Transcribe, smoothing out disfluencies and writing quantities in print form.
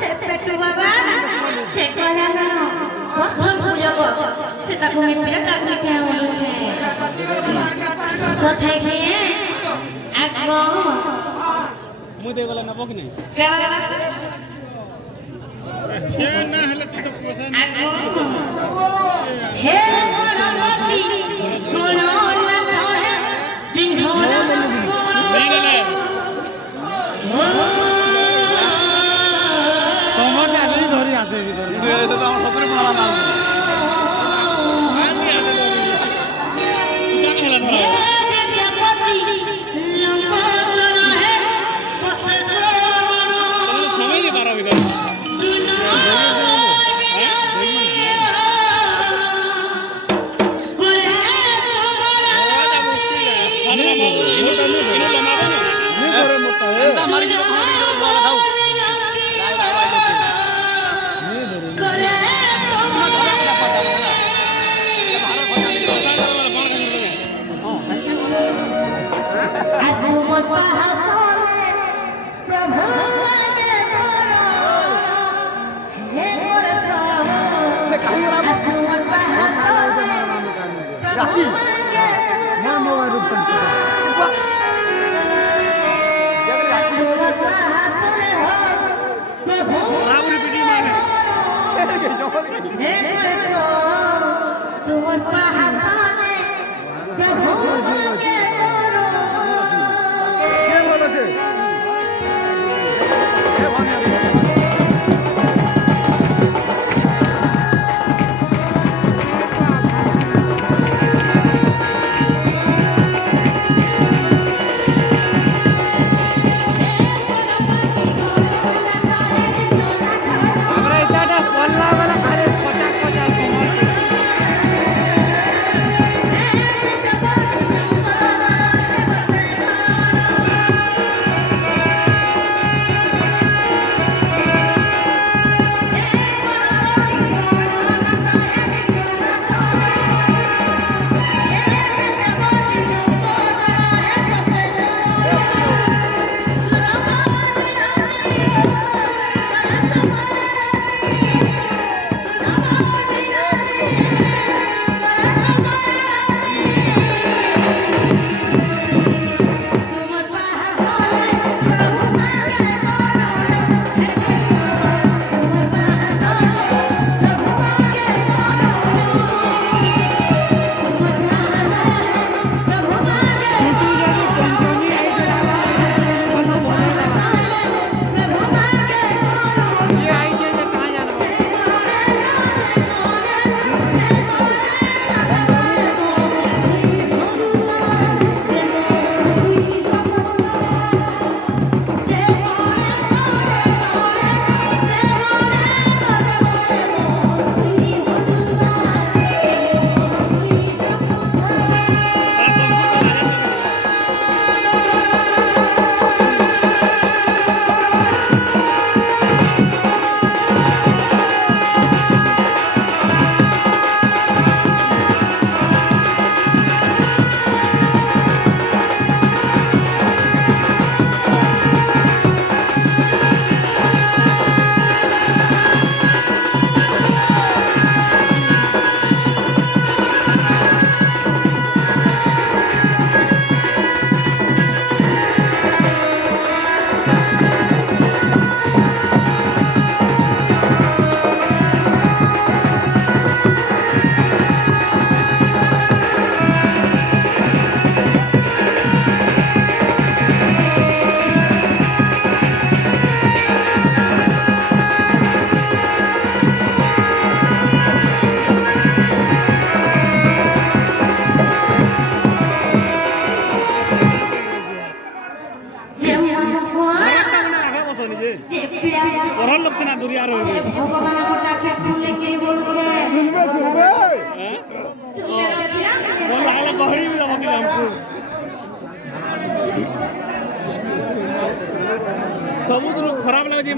से पेटू बाबा से कहया ना प्रथम पूजक से ताको मित्र डाकले के बोलु छे सथे के आगो मु दे वाला नबो कि नहीं ये ना हले तो पसंद हे गणपति गणनाथ है बिघ्ना नहीं तमर ना नहीं धरी आसे ये तो हम सतरे मारा ना आनी आसे धरी जाने हला धरा समय नहीं पारा इधर करल लोग से ना दूरिया रहे भगवान को डाके सुनले के बोल छे सुनबे सुनबे बोल आले बहरी में हमके हमको समुद्र खराब लगे